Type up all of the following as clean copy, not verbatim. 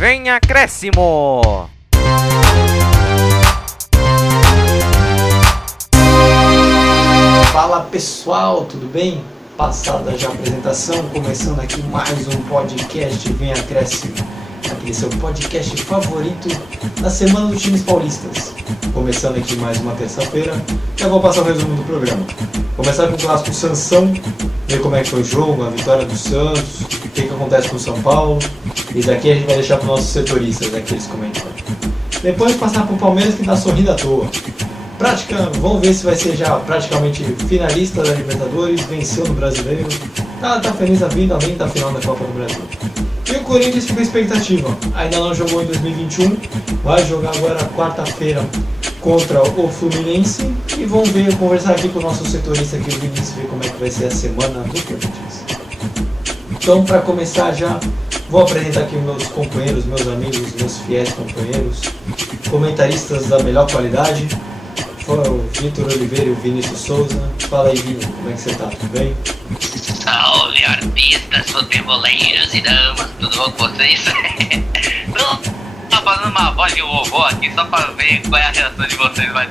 Vem acréscimo! Fala pessoal, tudo bem? Passada já a apresentação, começando aqui mais um podcast Vem Acréscimo, aquele seu podcast favorito da semana dos times paulistas. Começando aqui mais uma terça-feira, já vou passar o resumo do programa. Começar com o clássico Sansão, ver como é que foi o jogo, a vitória do Santos, o que acontece com o São Paulo. E daqui a gente vai deixar para os nossos setoristas, aqui eles comentam. Depois passar para o Palmeiras que está sorrindo à toa. Vamos ver se vai ser já praticamente finalista da Libertadores, venceu no Brasileiro, tá feliz da vida, além da final da Copa do Brasil. E o Corinthians fica a expectativa, ainda não jogou em 2021, vai jogar agora quarta-feira contra o Fluminense e vamos conversar aqui com o nosso setorista aqui, o Vinícius, ver como é que vai ser a semana do Corinthians. Então, para começar já, vou apresentar aqui meus companheiros, meus amigos, meus fiéis companheiros, comentaristas da melhor qualidade. O Vitor Oliveira e o Vinícius Souza. Fala aí, Vini, como é que você tá? Tudo bem? Salve, artistas, futeboleiros e damas, tudo bom com vocês? Tô fazendo uma voz de vovô aqui só pra ver qual é a reação de vocês, mas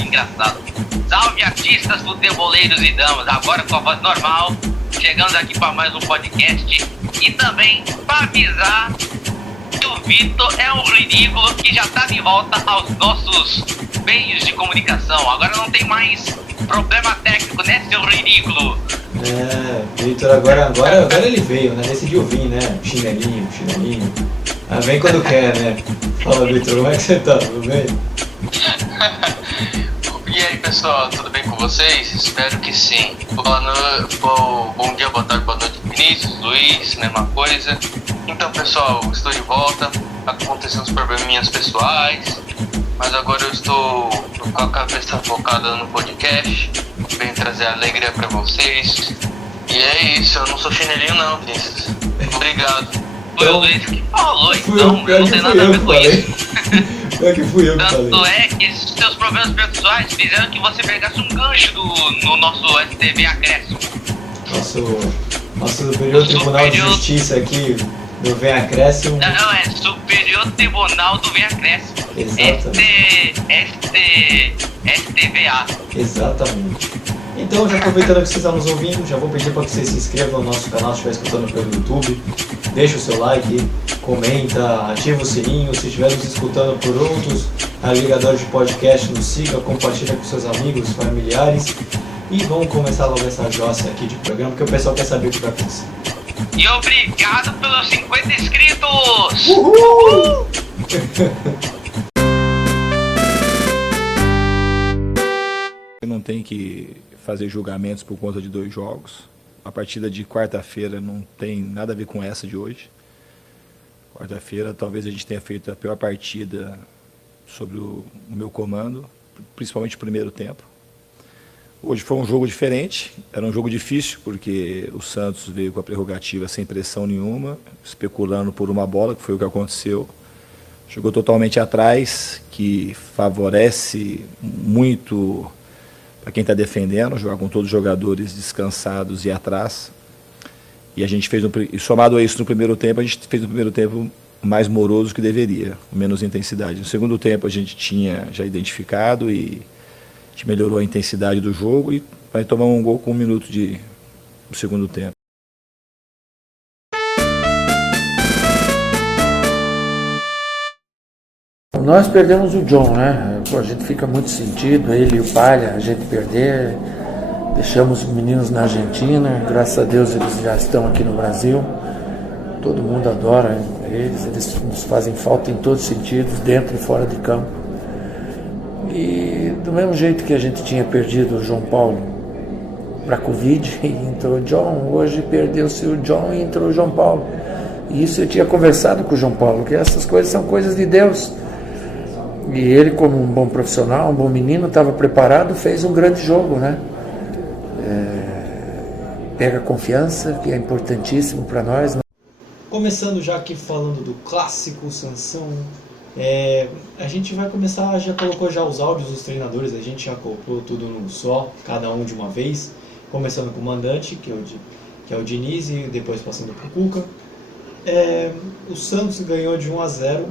engraçado. Salve, artistas, futeboleiros e damas, agora com a voz normal, chegamos aqui para mais um podcast e também para avisar que o Vitor é um ridículo que já tá de volta aos nossos meios de comunicação. Agora não tem mais problema técnico, né, seu ridículo? Vitor, agora ele veio, né? Decidiu vir, né? Chinelinho. Vem quando quer, né? Fala, Vitor, como é que você tá? Tudo bem? E aí, pessoal, tudo bem com vocês? Espero que sim. Bom dia, boa tarde, boa noite, Vinícius, Luiz, mesma coisa. Então, pessoal, estou de volta. Acontecendo uns probleminhas pessoais, mas agora eu estou com a cabeça focada no podcast. Venho trazer alegria pra vocês. E é isso, eu não sou chinelinho não, Vinícius. Obrigado. Foi o Luiz que falou, então eu não tenho nada a ver com isso. Pior que fui eu que falei. Tanto é que esses seus problemas pessoais fizeram que você pegasse um gancho no nosso STV Acréscimo. Nosso Superior Tribunal de Justiça aqui do Vem Acréscimo. Não, é Superior Tribunal do Vem Acréscimo. Exatamente. STVA. Exatamente. Então, já aproveitando que você está nos ouvindo, já vou pedir para que você se inscreva no nosso canal se estiver escutando pelo YouTube. Deixa o seu like, comenta, ativa o sininho. Se estiver nos escutando por outros agregadores de podcast, nos siga, compartilha com seus amigos, familiares. E vamos começar logo essa jossa aqui de programa, porque o pessoal quer saber o que vai acontecer. E obrigado pelos 50 inscritos! Uhul! Não tem que fazer julgamentos por conta de 2 jogos. A partida de quarta-feira não tem nada a ver com essa de hoje. Quarta-feira talvez a gente tenha feito a pior partida sobre o meu comando, principalmente o primeiro tempo. Hoje foi um jogo diferente, era um jogo difícil, porque o Santos veio com a prerrogativa sem pressão nenhuma, especulando por uma bola, que foi o que aconteceu. Jogou totalmente atrás, que favorece muito para quem está defendendo, jogar com todos os jogadores descansados e atrás. E a gente fez, somado a isso no primeiro tempo, a gente fez um primeiro tempo mais moroso que deveria, com menos intensidade. No segundo tempo a gente tinha já identificado e a gente melhorou a intensidade do jogo e vai tomar um gol com 1 minuto do segundo tempo. Nós perdemos o John, né? A gente fica muito sentido, ele e o Palha, a gente perder. Deixamos os meninos na Argentina, graças a Deus eles já estão aqui no Brasil. Todo mundo adora eles nos fazem falta em todos os sentidos, dentro e fora de campo. E do mesmo jeito que a gente tinha perdido o João Paulo para a Covid, e entrou o John, hoje perdeu-se o John e entrou o João Paulo. E isso eu tinha conversado com o João Paulo, que essas coisas são coisas de Deus. E ele, como um bom profissional, um bom menino, estava preparado, fez um grande jogo, né? Pega confiança, que é importantíssimo para nós, né? Começando já aqui falando do clássico Sansão, a gente vai começar, já colocou já os áudios dos treinadores, a gente já colocou tudo num só, cada um de uma vez, começando com o mandante, que é o Diniz, e depois passando para o Cuca. O Santos ganhou de 1-0,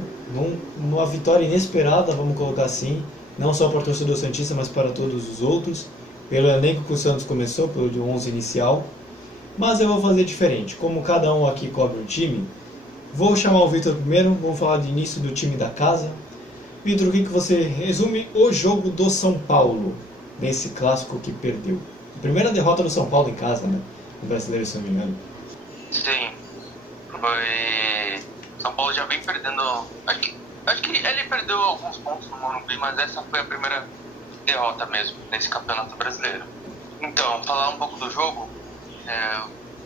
numa vitória inesperada, vamos colocar assim, não só para o torcedor santista, mas para todos os outros, pelo elenco que o Santos começou, pelo de 11 inicial. Mas eu vou fazer diferente, como cada um aqui cobre um time, vou chamar o Vitor primeiro, vamos falar de início do time da casa. Vitor, o que você resume o jogo do São Paulo, nesse clássico que perdeu? A primeira derrota do São Paulo em casa, né? No Brasileiro, se não me engano. Sim, foi... São Paulo já vem perdendo... Acho que ele perdeu alguns pontos no Morumbi, mas essa foi a primeira derrota mesmo, nesse Campeonato Brasileiro. Então, falar um pouco do jogo,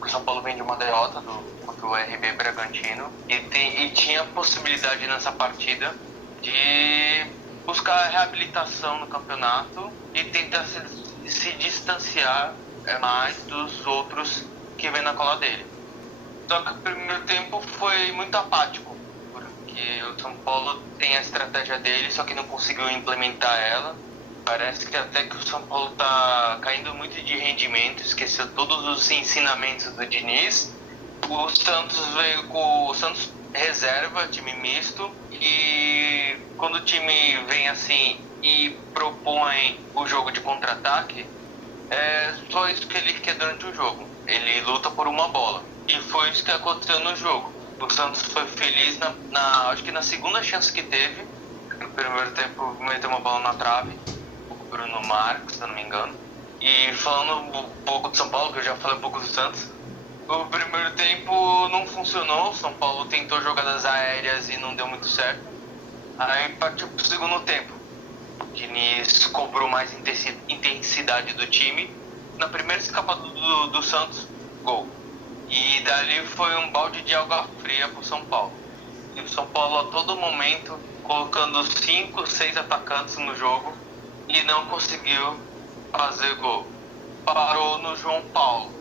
o São Paulo vem de uma derrota contra o RB Bragantino e tinha possibilidade nessa partida de buscar reabilitação no campeonato e tentar se distanciar mais dos outros que vem na cola dele. Só que o primeiro tempo foi muito apático, porque o São Paulo tem a estratégia dele, só que não conseguiu implementar ela. Parece que até que o São Paulo está caindo muito de rendimento, esqueceu todos os ensinamentos do Diniz. O Santos veio com o Santos reserva, time misto, e quando o time vem assim e propõe o jogo de contra-ataque, é só isso que ele quer durante o jogo. Ele luta por uma bola. E foi isso que aconteceu no jogo. O Santos foi feliz acho que na segunda chance que teve. No primeiro tempo meteu uma bola na trave, o Bruno Marques, se eu não me engano. E falando um pouco do São Paulo, que eu já falei um pouco do Santos, o primeiro tempo não funcionou. O São Paulo tentou jogadas aéreas e não deu muito certo. Aí partiu pro segundo tempo. O Diniz cobrou mais intensidade do time. Na primeira escapada do Santos, gol. E dali foi um balde de água fria pro São Paulo. E o São Paulo a todo momento colocando 5, 6 atacantes no jogo e não conseguiu fazer gol. Parou no João Paulo.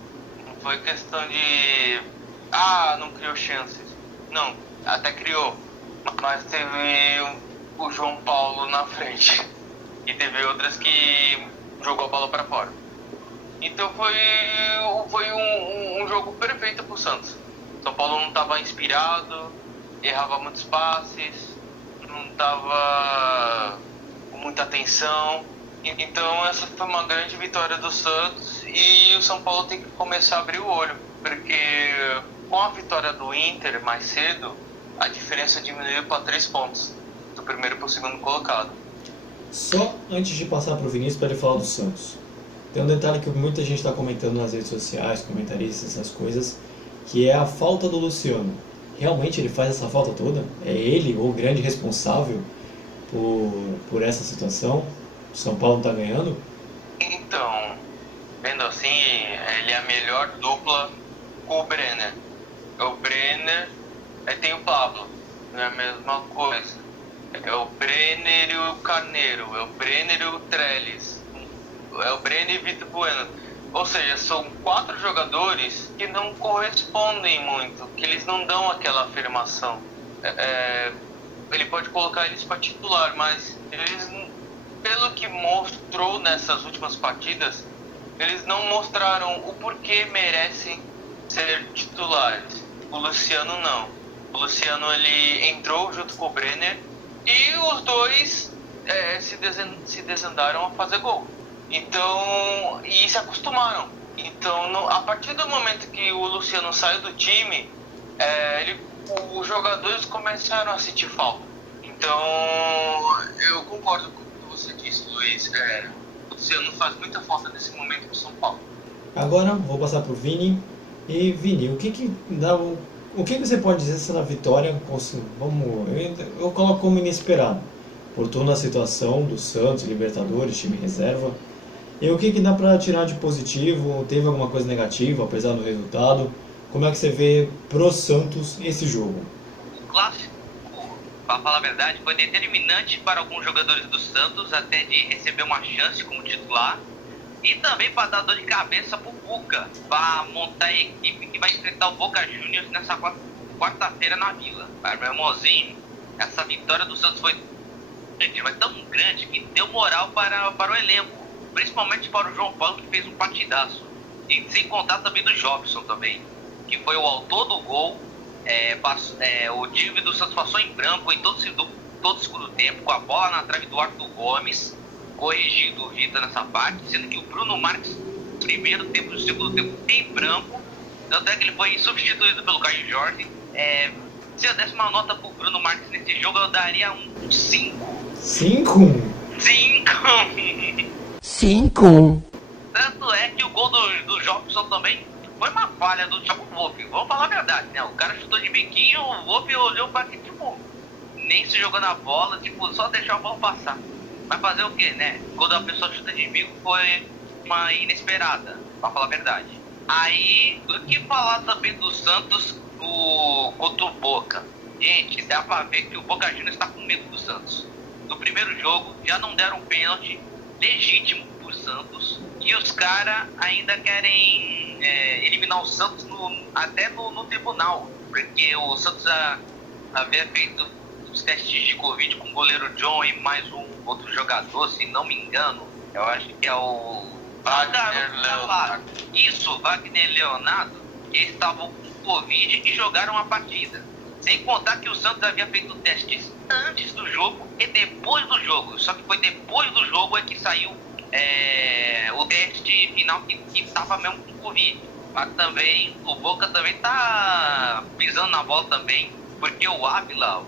Não foi questão de... não criou chances. Não, até criou. Mas teve o João Paulo na frente. E teve outras que jogou a bola para fora. Então foi um jogo perfeito pro Santos. São Paulo não estava inspirado, errava muitos passes, não estava com muita atenção. Então essa foi uma grande vitória do Santos e o São Paulo tem que começar a abrir o olho, porque com a vitória do Inter mais cedo, a diferença diminuiu para 3 pontos, do primeiro para o segundo colocado. Só antes de passar para o Vinícius para ele falar do Santos, tem um detalhe que muita gente está comentando nas redes sociais, comentaristas, essas coisas, que é a falta do Luciano. Realmente ele faz essa falta toda? É ele o grande responsável por essa situação? O São Paulo não está ganhando? Então, vendo assim, ele é a melhor dupla com o Brenner. O Brenner, aí tem o Pablo, não é a mesma coisa. É o Brenner e o Carneiro, é o Brenner e o Trellis. É o Brenner e Vitor Bueno. Ou seja, são 4 jogadores que não correspondem muito, que eles não dão aquela afirmação. Ele pode colocar eles para titular, mas eles, pelo que mostrou nessas últimas partidas, eles não mostraram o porquê merecem ser titulares. O Luciano não. O Luciano ele entrou junto com o Brenner e os dois se desandaram a fazer gol. Então, e se acostumaram. Então, a partir do momento que o Luciano saiu do time, os jogadores começaram a sentir falta. Então, eu concordo com o que você disse, Luiz. O Luciano faz muita falta nesse momento pro São Paulo. Agora, vou passar pro Vini. E Vini, o que você pode dizer dessa vitória? Eu coloco como inesperado, por toda a situação do Santos, Libertadores, time reserva. E o que dá para tirar de positivo? Teve alguma coisa negativa, apesar do resultado? Como é que você vê pro Santos esse jogo? O clássico, para falar a verdade, foi determinante para alguns jogadores do Santos, até de receber uma chance como titular. E também para dar dor de cabeça pro Cuca, para montar a equipe que vai enfrentar o Boca Juniors nessa quarta-feira na Vila. Meu irmãozinho, essa vitória do Santos foi tão grande que deu moral para o elenco. Principalmente para o João Paulo, que fez um partidaço. E sem contar também do Jobson também, que foi o autor do gol. O time do Santos passou em branco em todo o segundo tempo, com a bola na trave do Arthur Gomes, corrigindo o Vitor nessa parte, sendo que o Bruno Marques, no primeiro tempo e no segundo tempo, em branco. Tanto é que ele foi substituído pelo Caio Jorge. Se eu desse uma nota pro Bruno Marques nesse jogo, eu daria um 5. 5? 5! Tanto é que o gol do Jobson também foi uma falha do Thiago Volpe. Vamos falar a verdade, né? O cara chutou de biquinho, o Volpe olhou pra que, tipo, nem se jogou na bola, tipo, só deixou a bola passar. Vai fazer o quê, né? Quando a pessoa chuta de bico foi uma inesperada, pra falar a verdade. Aí, o que falar também do Santos contra o Boca? Gente, dá pra ver que o Boca Juniors está com medo do Santos. No primeiro jogo, já não deram um pênalti legítimo pro Santos. E os caras ainda querem eliminar o Santos até no tribunal. Porque o Santos havia feito os testes de Covid com o goleiro John e mais um outro jogador, se não me engano. Eu acho que é o Wagner Leonardo. Isso, Wagner Leonardo, que estavam com Covid e jogaram a partida. Sem contar que o Santos havia feito testes antes do jogo e depois do jogo. Só que foi depois do jogo que saiu o teste final que estava mesmo com Covid. Mas também, o Boca também tá pisando na bola também, porque o Ávila,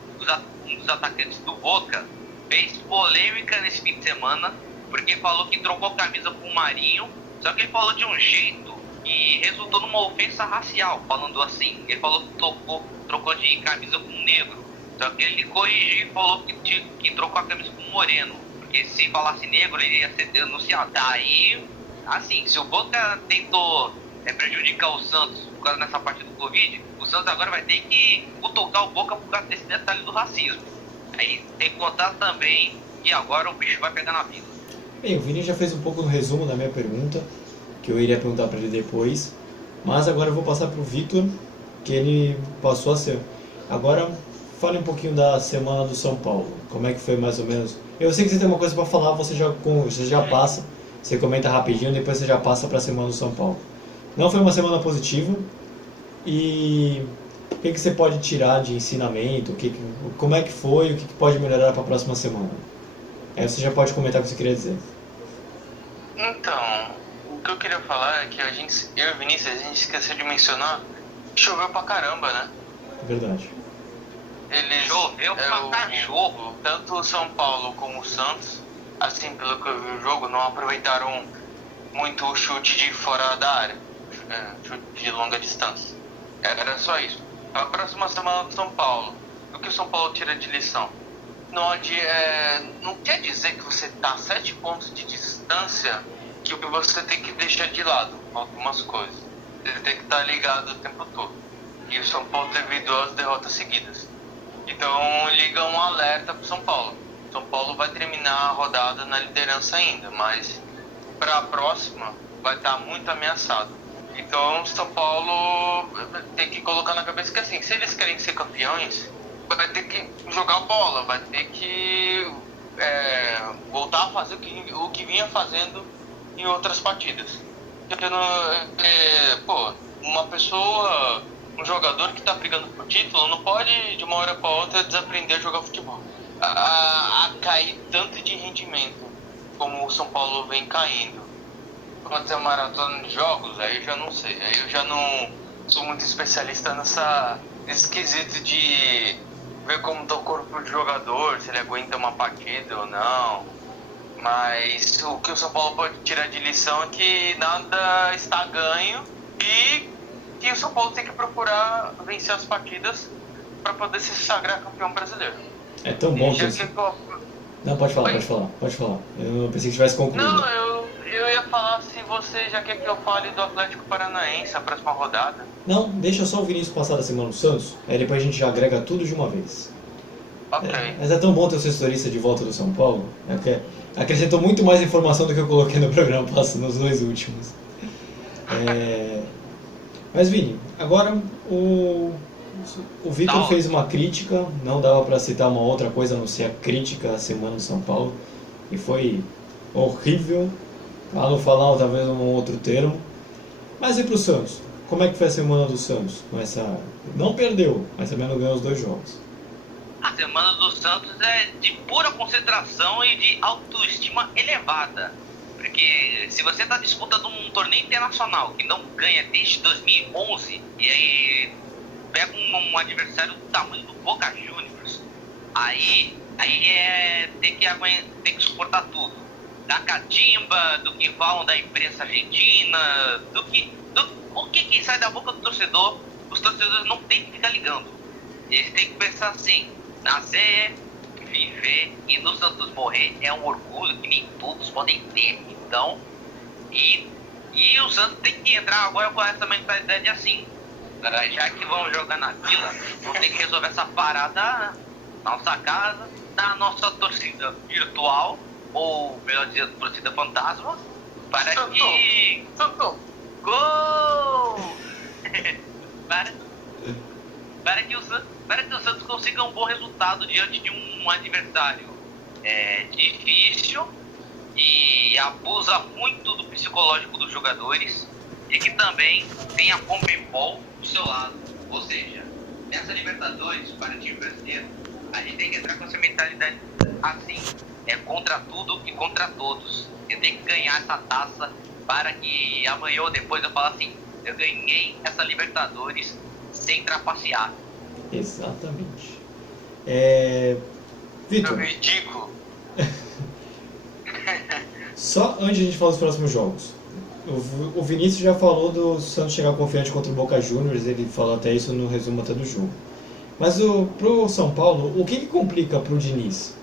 um dos atacantes do Boca, fez polêmica nesse fim de semana, porque falou que trocou camisa com o Marinho, só que ele falou de um jeito que resultou numa ofensa racial, falando assim. Ele falou que trocou de camisa com um negro, só que ele corrigiu e falou que trocou a camisa com um moreno, porque se falasse negro ele ia ser denunciado. Daí, assim, se o Boca tentou prejudicar o Santos por causa dessa parte do Covid, o Santos agora vai ter que cutucar o Boca por causa desse detalhe do racismo. Aí tem que contar também que agora o bicho vai pegar na vida. Bem, o Vini já fez um pouco no resumo da minha pergunta, que eu iria perguntar para ele depois, mas agora eu vou passar para o Vitor, que ele passou a ser. Agora, fale um pouquinho da semana do São Paulo, como é que foi mais ou menos. Eu sei que você tem uma coisa para falar, você já passa, você comenta rapidinho, depois você já passa para a semana do São Paulo. Não foi uma semana positiva, e o que você pode tirar de ensinamento, como é que foi, o que pode melhorar para a próxima semana? Aí você já pode comentar o que você queria dizer. Então, o que eu queria falar é que eu e o Vinícius, a gente esqueceu de mencionar, choveu pra caramba, né? Verdade. Choveu pra cachorro. Tanto o São Paulo como o Santos, assim, pelo que eu vi o jogo, não aproveitaram muito o chute de fora da área, chute de longa distância. Era só isso. A próxima semana do São Paulo, o que o São Paulo tira de lição? Não quer dizer que você está a 7 pontos de distância que você tem que deixar de lado algumas coisas. Ele tem que estar ligado o tempo todo. E o São Paulo teve 2 derrotas seguidas. Então liga um alerta para o São Paulo. O São Paulo vai terminar a rodada na liderança ainda, mas para a próxima vai estar muito ameaçado. Então o São Paulo tem que colocar na cabeça que assim, se eles querem ser campeões, vai ter que jogar bola, vai ter que voltar a fazer o que vinha fazendo em outras partidas. Uma pessoa, um jogador que está brigando por título, não pode de uma hora para outra desaprender a jogar futebol. A cair tanto de rendimento como o São Paulo vem caindo. Quando você maratona de jogos, aí eu já não sei. Aí eu já não sou muito especialista nesse quesito de ver como está o corpo do jogador, se ele aguenta uma partida ou não. Mas o que o São Paulo pode tirar de lição é que nada está ganho e que o São Paulo tem que procurar vencer as partidas para poder se sagrar campeão brasileiro. É tão bom que Não, pode falar. Eu pensei que tivesse concluído. Não, eu ia falar se você já quer que eu fale do Atlético Paranaense, a próxima rodada. Não, deixa só o Vinícius passar da semana do Santos, aí depois a gente já agrega tudo de uma vez. Ok. Mas é tão bom ter o setorista de volta do São Paulo, acrescentou muito mais informação do que eu coloquei no programa passado, nos 2 últimos. Mas Vini, agora o Vitor fez uma crítica, não dava para citar uma outra coisa a não ser a crítica à semana do São Paulo, e foi horrível, para não falar talvez um outro termo. Mas e para o Santos? como é que foi a semana do Santos? Não perdeu, mas também não ganhou os 2 jogos. A semana do Santos é de pura concentração e de autoestima elevada. Porque se você está disputando um torneio internacional que não ganha desde 2011, e aí pega um adversário do tamanho do Boca Juniors, aí tem que suportar tudo. Da catimba, do que falam da imprensa argentina, o que sai da boca do torcedor, os torcedores não tem que ficar ligando. Eles têm que pensar assim: nascer, viver e no Santos morrer é um orgulho que nem todos podem ter. Então, e o Santos tem que entrar agora com essa mentalidade assim: já que vão jogar na Vila, vamos ter que resolver essa parada na nossa casa, na nossa torcida virtual, ou melhor dizendo, torcida fantasma, para que... Gol! para que o Santos consiga um bom resultado diante de um adversário difícil e abusa muito do psicológico dos jogadores, e que também tem a Conmebol do seu lado. Ou seja, nessa Libertadores, para o time brasileiro, a gente tem que entrar com essa mentalidade assim: é contra tudo e contra todos. Eu tenho que ganhar essa taça para que amanhã ou depois eu fale assim: eu ganhei essa Libertadores sem trapacear. Exatamente. Vitor, Ridículo. só antes de a gente falar dos próximos jogos, o Vinícius já falou do Santos chegar confiante contra o Boca Juniors, ele falou até isso no resumo até do jogo. Mas pro São Paulo, o que complica pro Diniz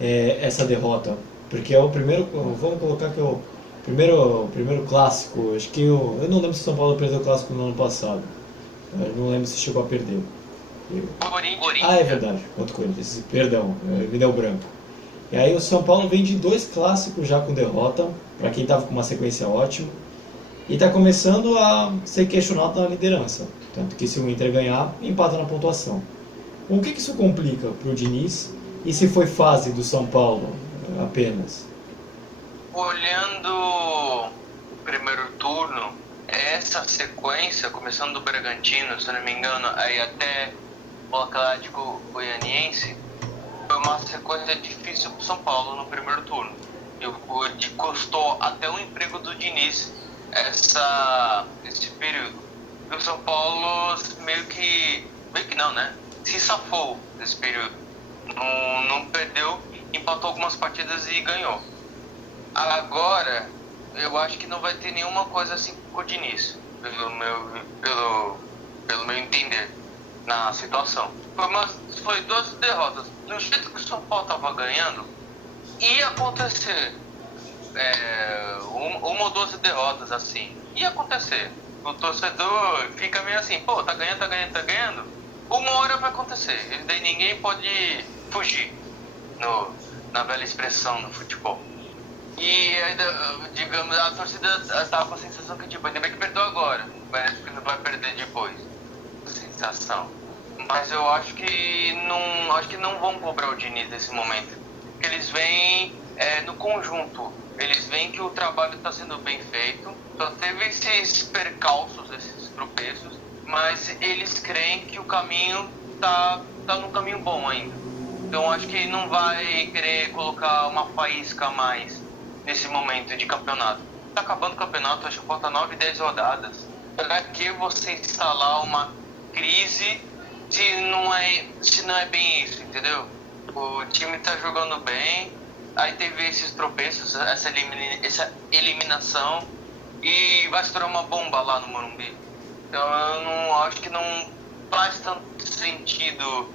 essa derrota? Porque é o primeiro, vamos colocar que é o primeiro clássico. Acho que eu não lembro se o São Paulo perdeu o clássico no ano passado. Eu não lembro se chegou a perder. É verdade, contra o Corinthians, perdão, me deu branco. E aí o São Paulo vem de 2 clássicos já com derrota, para quem estava com uma sequência ótima, e está começando a ser questionado na liderança. Tanto que se o Inter ganhar, empata na pontuação. O que isso complica para o Diniz? E se foi fase do São Paulo apenas? Olhando o primeiro turno, essa sequência, começando do Bragantino, se não me engano, aí até o Atlético Goianiense, foi uma sequência difícil para o São Paulo no primeiro turno. E custou até o emprego do Diniz esse período. E o São Paulo meio que não, né? Se safou desse período. Não perdeu, empatou algumas partidas e ganhou. Agora, eu acho que não vai ter nenhuma coisa assim com o Diniz, pelo meu entender, na situação. Foi 2 derrotas. Do jeito que o São Paulo estava ganhando, ia acontecer uma ou 12 derrotas assim. Ia acontecer. O torcedor fica meio assim: pô, tá ganhando. Uma hora vai acontecer. E daí ninguém pode fugir, na velha expressão no futebol. E ainda, digamos, a torcida tava com a sensação que, tipo, ainda bem que perdeu agora, parece que não vai perder depois. Sensação. Mas eu acho que não vão cobrar o Diniz nesse momento. Porque eles veem no conjunto. Eles veem que o trabalho está sendo bem feito. Só teve esses percalços, esses tropeços. Mas eles creem que o caminho tá num caminho bom ainda. Então acho que não vai querer colocar uma faísca a mais nesse momento de campeonato. Tá acabando o campeonato, acho que falta 9, 10 rodadas. Para que você instalar uma crise se não é bem isso, entendeu? O time tá jogando bem, aí teve esses tropeços, essa eliminação, e vai estourar uma bomba lá no Morumbi. Então eu acho que não faz tanto sentido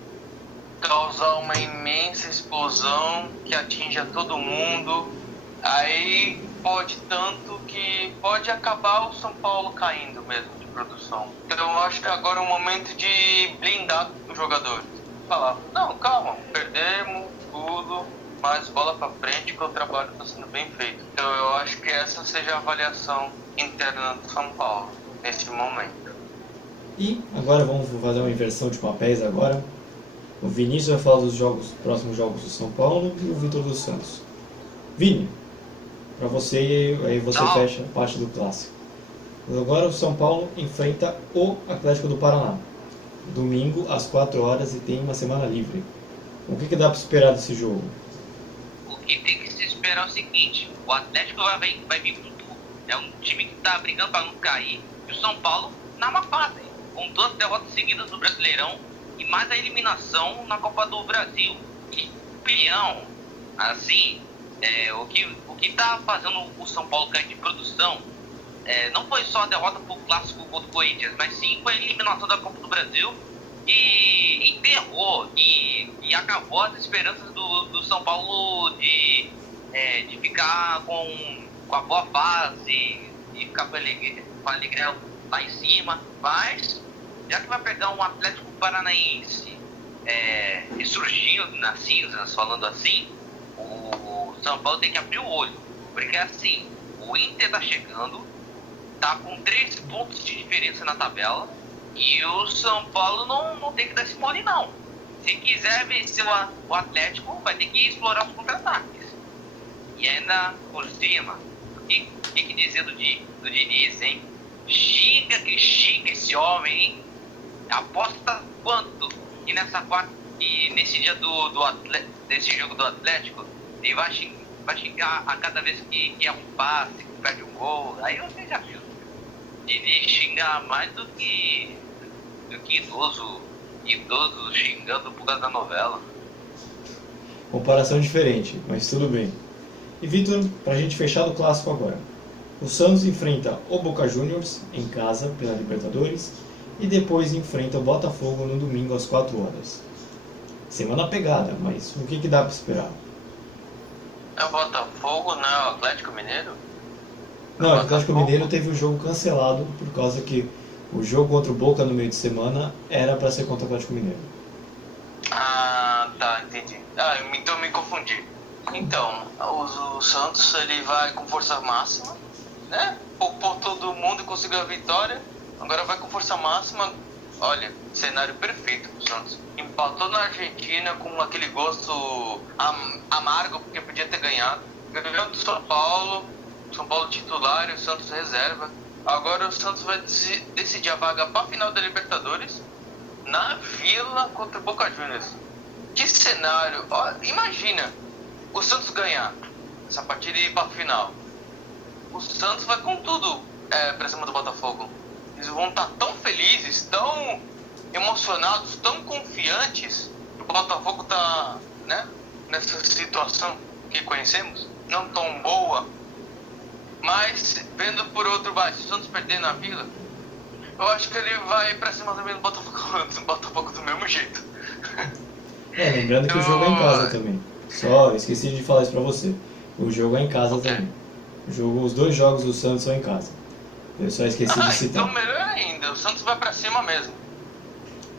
causar uma imensa explosão que atinja todo mundo. Aí pode acabar o São Paulo caindo mesmo de produção. Então eu acho que agora é o momento de blindar os jogadores. Falar: não, calma, perdemos tudo, mas bola pra frente que o trabalho está sendo bem feito. Então eu acho que essa seja a avaliação interna do São Paulo nesse momento. E agora vamos fazer uma inversão de papéis agora. O Vinícius vai falar dos próximos jogos do São Paulo e o Vitor dos Santos. Vini, pra você, aí você fecha a parte do clássico. Agora o São Paulo enfrenta o Atlético do Paraná. Domingo, às 4 horas, e tem uma semana livre. O que dá para esperar desse jogo? O que tem que se esperar é o seguinte: o Atlético vai vir com tudo. É um time que tá brigando para não cair. E o São Paulo na má fase, com 2 derrotas seguidas no Brasileirão e mais a eliminação na Copa do Brasil. E opinião, assim, o que tá fazendo o São Paulo cair de produção não foi só a derrota pro clássico contra o Corinthians, mas sim foi a eliminação da Copa do Brasil e enterrou e acabou as esperanças do São Paulo de ficar com a boa fase e ficar com a alegria lá em cima. Mas já que vai pegar um Atlético Paranaense ressurgindo nas cinzas, falando assim, o São Paulo tem que abrir o olho, porque assim, o Inter tá chegando, tá com 3 pontos de diferença na tabela, e o São Paulo não tem que dar esse mole não. Se quiser vencer o Atlético, vai ter que explorar os contra-ataques. E ainda por cima, o que dizer do Diniz, hein? Xinga esse homem, hein? Aposta quanto? E nesse dia desse jogo do Atlético, ele vai xingar a cada vez que é um passe, que perde um gol. Aí você já viu. Diniz xinga mais do que idoso xingando por causa da novela. Comparação diferente, mas tudo bem. E Vitor, pra gente fechar do clássico agora. O Santos enfrenta o Boca Juniors em casa pela Libertadores e depois enfrenta o Botafogo no domingo às 4 horas. Semana pegada, mas o que dá pra esperar? É o Botafogo, não é o Atlético Mineiro? Não, o Atlético Mineiro teve o jogo cancelado por causa que o jogo contra o Boca no meio de semana era para ser contra o Atlético Mineiro. Ah, tá, entendi. Então me confundi. Então, o Santos ele vai com força máxima, né? Por todo mundo conseguiu a vitória. Agora vai com força máxima. Olha, cenário perfeito pro Santos. Empatou na Argentina com aquele gosto amargo, porque podia ter ganhado. Ganhou do São Paulo titular e o Santos reserva. Agora o Santos vai decidir a vaga para a final da Libertadores na Vila contra o Boca Juniors. Que cenário! Imagina o Santos ganhar essa partida e ir para a final. O Santos vai com tudo para cima do Botafogo. Eles vão estar tão felizes, tão emocionados, tão confiantes. O Botafogo está, né, nessa situação que conhecemos, não tão boa. Mas, vendo por outro lado, se o Santos perder na Vila, eu acho que ele vai pra cima também do Botafogo do mesmo jeito. Lembrando que o jogo é em casa também. Só esqueci de falar isso pra você. O jogo é em casa também. Os 2 jogos do Santos são em casa. Eu só esqueci de citar. Então melhor ainda, o Santos vai pra cima mesmo.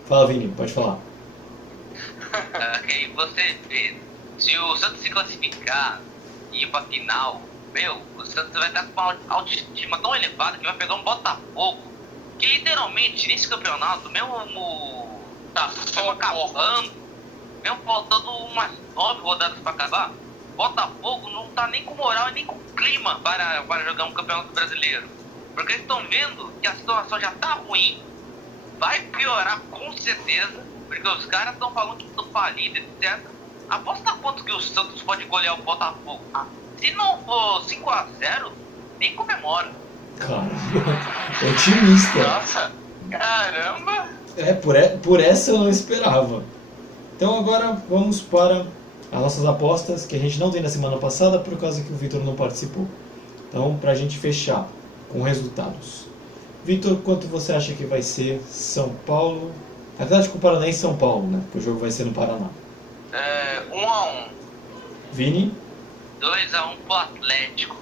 Fala, Vini, pode falar. Você vê, se o Santos se classificar e ir pra final, o Santos vai estar com uma autoestima tão elevada que vai pegar um Botafogo que literalmente nesse campeonato, mesmo acabando, mesmo faltando umas 9 rodadas para acabar, Botafogo não tá nem com moral e nem com clima para jogar um campeonato brasileiro, porque eles estão vendo que a situação já tá ruim, vai piorar com certeza, porque os caras estão falando que estão falidos, etc. Aposta quanto que o Santos pode golear o Botafogo? Se não for 5-0, nem comemora. Cara, otimista. Nossa, caramba! Por essa eu não esperava. Então agora vamos para as nossas apostas, que a gente não tem na semana passada por causa que o Vitor não participou. Então, pra gente fechar com resultados. Vitor, quanto você acha que vai ser São Paulo? Atlético Paranaense e São Paulo, né? Porque o jogo vai ser no Paraná. 1-1. Vini? 2-1 pro Atlético.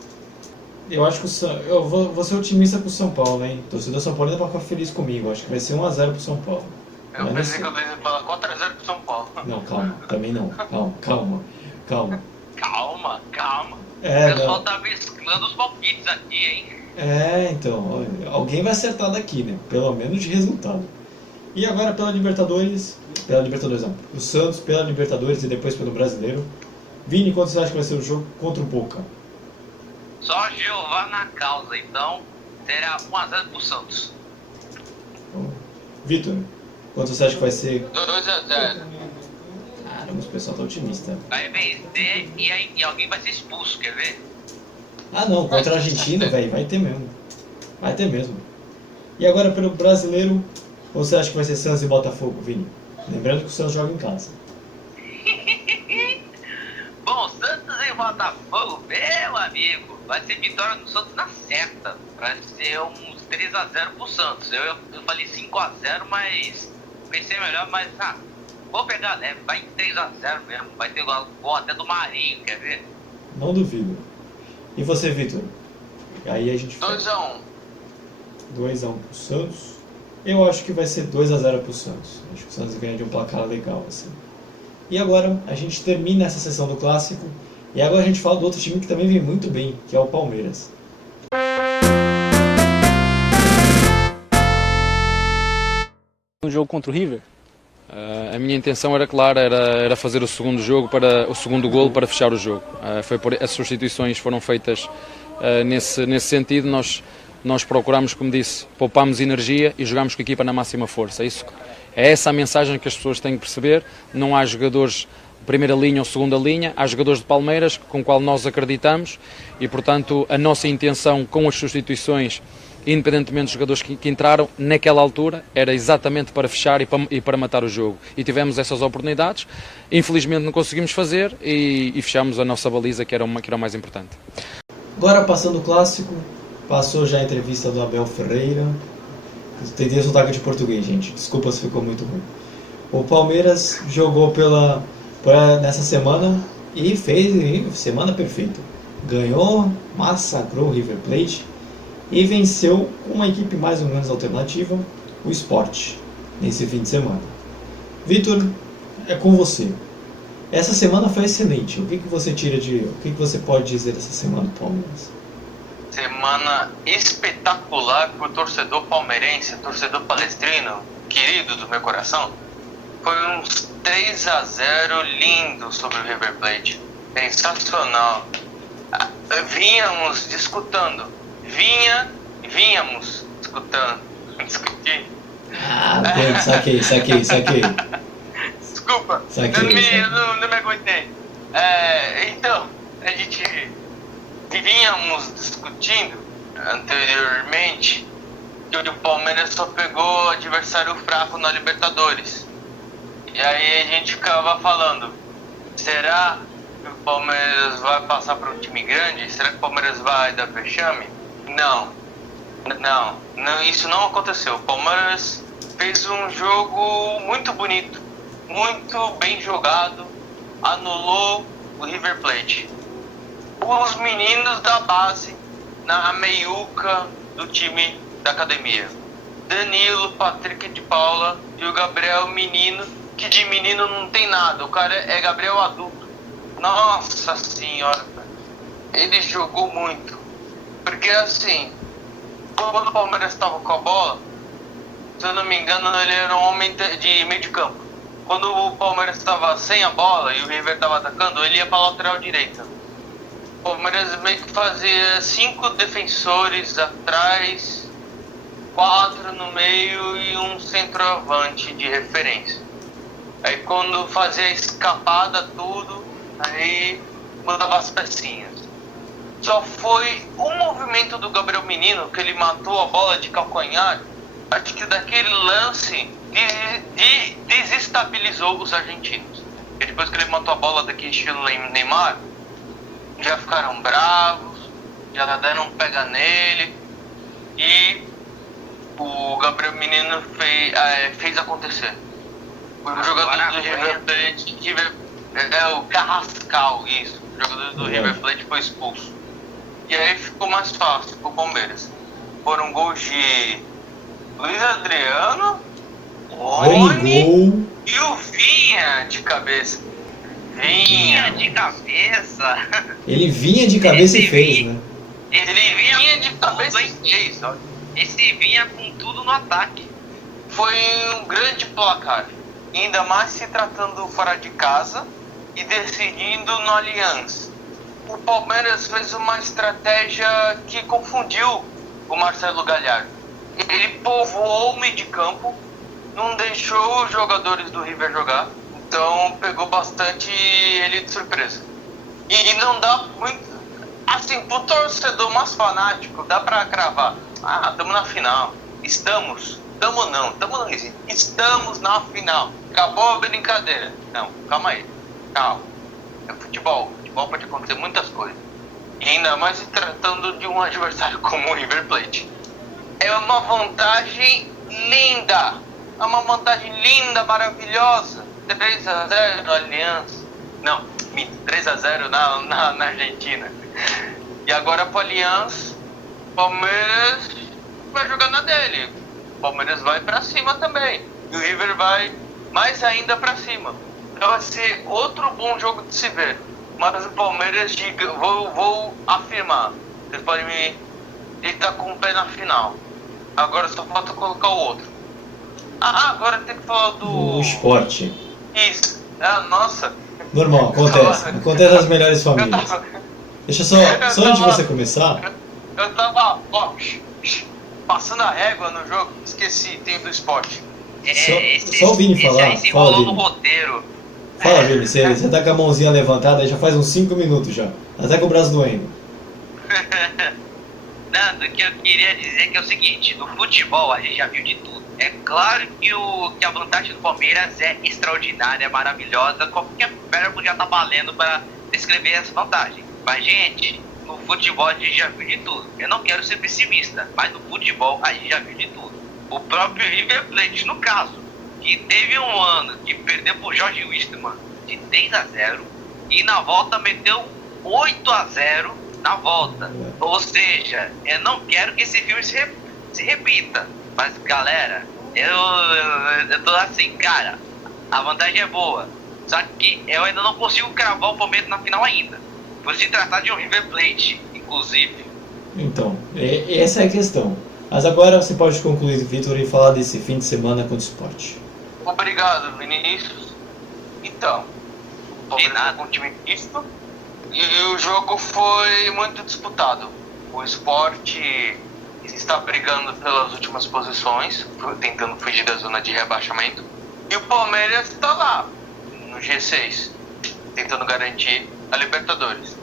Eu acho que eu vou ser otimista pro São Paulo, hein? Torcedor São Paulino vai ficar feliz comigo. Acho que vai ser 1-0 pro São Paulo. Eu pensei que eu ia falar 4-0 pro São Paulo. Não, calma. Também não. Calma. Calma. O Não. pessoal tá mesclando os palpites aqui, hein? Então, alguém vai acertar daqui, né? Pelo menos de resultado. E agora pela Libertadores não, o Santos pela Libertadores e depois pelo Brasileiro. Vini, quanto você acha que vai ser o jogo contra o Boca? Só Jeová na causa, então será 1x0 pro Santos. Vitor, quanto você acha que vai ser? 2x0. Caramba, o pessoal tá otimista. Vai vencer e alguém vai ser expulso, quer ver? Ah não, contra a Argentina, velho, vai ter mesmo. Vai ter mesmo. E agora pelo brasileiro, você acha que vai ser Santos e Botafogo, Vini? Lembrando que o Santos joga em casa. Bom, Santos e Botafogo, meu amigo, vai ser vitória do Santos na certa. Vai ser uns 3x0 pro Santos. Eu falei 5x0, mas pensei melhor, mas vou pegar leve, vai em 3x0 mesmo. Vai ter gol até do Marinho, quer ver? Não duvido. E você, Vitor? Aí a gente 2x1. 2x1 pro Santos. Eu acho que vai ser 2x0 pro Santos. Acho que o Santos ganha de um placar legal, assim. E agora a gente termina essa sessão do Clássico. E agora a gente fala do outro time que também vem muito bem, que é o Palmeiras. No jogo contra o River, a minha intenção era clara, era fazer o segundo golo para fechar o jogo. As substituições foram feitas nesse sentido. Nós procuramos, como disse, poupámos energia e jogámos com a equipa na máxima força. É essa a mensagem que as pessoas têm que perceber. Não há jogadores de primeira linha ou segunda linha, há jogadores de Palmeiras com o qual nós acreditamos e, portanto, a nossa intenção com as substituições, independentemente dos jogadores que entraram, naquela altura, era exatamente para fechar e para matar o jogo. E tivemos essas oportunidades, infelizmente não conseguimos fazer e fechamos a nossa baliza, que era o mais importante. Agora passando o Clássico, passou já a entrevista do Abel Ferreira. Tentei sotaque de português, gente, desculpa se ficou muito ruim. O Palmeiras jogou nessa semana e fez semana perfeita. Ganhou, massacrou o River Plate e venceu com uma equipe mais ou menos alternativa, o Sport, nesse fim de semana. Vitor, é com você. Essa semana foi excelente. O que você pode dizer dessa semana do Palmeiras? Semana espetacular pro torcedor palmeirense, torcedor palestrino, querido do meu coração. Foi uns 3x0 lindo sobre o River Plate. Sensacional. Vínhamos discutindo. Discutindo. Bem, saquei. Desculpa, não me aguentei. Então, a gente vínhamos discutindo anteriormente que o Palmeiras só pegou adversário fraco na Libertadores. E aí a gente ficava falando, será que o Palmeiras vai passar para um time grande? Será que o Palmeiras vai dar vexame? Não, isso não aconteceu. O Palmeiras fez um jogo muito bonito, muito bem jogado, anulou o River Plate. Os meninos da base na meiuca do time da academia. Danilo, Patrick de Paula e o Gabriel menino, que de menino não tem nada, o cara é Gabriel adulto. Nossa senhora, ele jogou muito. Porque assim, quando o Palmeiras estava com a bola, se eu não me engano, ele era um homem de meio de campo. Quando o Palmeiras estava sem a bola e o River estava atacando, ele ia para a lateral direita. O Palmeiras meio que fazia 5 defensores atrás, 4 no meio e um centroavante de referência. Aí quando fazia a escapada tudo, aí mudava as pecinhas. Só foi um movimento do Gabriel Menino que ele matou a bola de calcanhar. Acho que daquele lance desestabilizou os argentinos. E depois que ele matou a bola daquele estilo Neymar, já ficaram bravos, já deram um pega nele. E o Gabriel Menino fez acontecer. O jogador do River Plate, o Carrascal, isso. O jogador do River Plate foi expulso. E aí ficou mais fácil pro Palmeiras. Foram gols de Luiz Adriano, Rony e o Vinha de cabeça. Vinha de cabeça. Ele vinha de cabeça e fez, né? Ele vinha de cabeça e fez. Esse vinha com tudo no ataque. Foi um grande placar. Ainda mais se tratando fora de casa e decidindo no Allianz. O Palmeiras fez uma estratégia que confundiu o Marcelo Galhardo. Ele povoou o meio de campo, não deixou os jogadores do River jogar, então pegou bastante ele de surpresa. E não dá muito, assim, pro torcedor mais fanático, dá pra cravar. Estamos na final. Estamos na final. Acabou a brincadeira. Não, calma aí. Calma. É futebol. Futebol pode acontecer muitas coisas. E ainda mais se tratando de um adversário como o River Plate. É uma vantagem linda. É uma vantagem linda, maravilhosa. 3-0 no Allianz. Não, 3-0 na Argentina. E agora pro Allianz, Palmeiras vai jogar na dele. O Palmeiras vai pra cima também. E o River vai mais ainda pra cima. Então vai ser outro bom jogo de se ver. Mas o Palmeiras, vou afirmar, vocês podem me... Ele tá com o pé na final. Agora só falta colocar o outro. Agora tem que falar do... O esporte. Isso. Nossa. Normal, acontece. Acontece nas melhores famílias. Deixa só antes de você começar... Eu tava, passando a régua no jogo, esqueci, tem do esporte. Só o Vini falar. Esse aí se Fala, enrolou no Vini. roteiro. Fala, Vini, você tá com a mãozinha levantada aí já faz uns 5 minutos já. Até com o braço doendo. Nando, o que eu queria dizer que é o seguinte, no futebol a gente já viu de tudo. É claro que a vantagem do Palmeiras é extraordinária, maravilhosa, qualquer verbo já tá valendo para descrever essa vantagem. Mas, gente, no futebol a gente já viu de tudo. Eu não quero ser pessimista, mas no futebol a gente já viu de tudo. O próprio River Plate, no caso, que teve um ano que perdeu pro Jorge Wilstermann de 3-0 e na volta meteu 8-0 na volta. Ou seja, eu não quero que esse filme se repita. Mas, galera, eu tô assim, cara, a vantagem é boa. Só que eu ainda não consigo cravar o Palmeiras na final ainda. Por se tratar de um River Plate, inclusive. Então, essa é a questão. Mas agora você pode concluir, Vitor, e falar desse fim de semana contra o Sport. Obrigado, Vinícius. Então, o Palmeiras nada. é um time misto e o jogo foi muito disputado. O Sport está brigando pelas últimas posições, tentando fugir da zona de rebaixamento. E o Palmeiras está lá, no G6, tentando garantir a Libertadores.